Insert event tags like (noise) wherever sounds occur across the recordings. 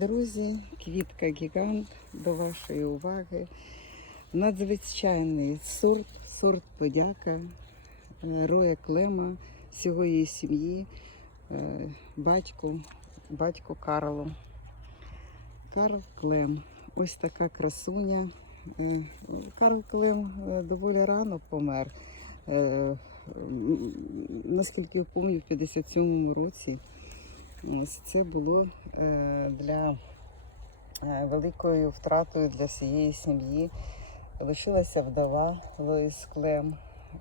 Друзі, квітка гігант до вашої уваги. Надзвичайний сорт, сорт подяка е, Роя Клема, всього її сім'ї, е, батьку, батьку Карлу. Карл Клем. Ось така красуня. Е, Карл Клем доволі рано помер. Наскільки я пам'ятаю, в 57-му році. Це було е, для е, великою втратою для всієї сім'ї. Лишилася вдова Лоїс Клем,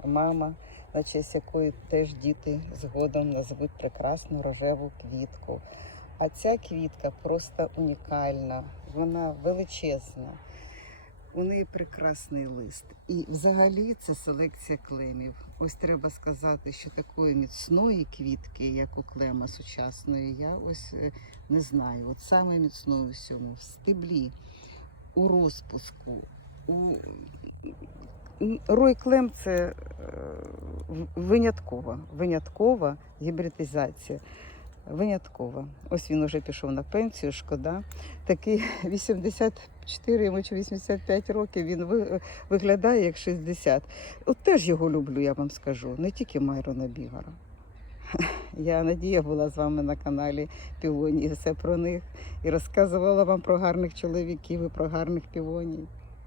мама, на честь якої теж діти згодом назвуть прекрасну рожеву квітку. А ця квітка просто унікальна, вона величезна. У неї прекрасний лист. І взагалі це селекція клемів. Ось треба сказати, що такої міцної квітки, як у клема сучасної, я ось е, не знаю. От саме міцної всьому, в стеблі, у розпуску. У... Рой клем це е, виняткова, виняткова гібридизація. Виняткова. Ось він уже пішов на пенсію, шкода. Такий (laughs) 84 йому чи 85 років він виглядає як 60. От теж його люблю, я вам скажу, не тільки Майрона Бігара. (laughs) Я Надія була з вами на каналі Півоні, і все про них. І розказувала вам про гарних чоловіків і про гарних півоній.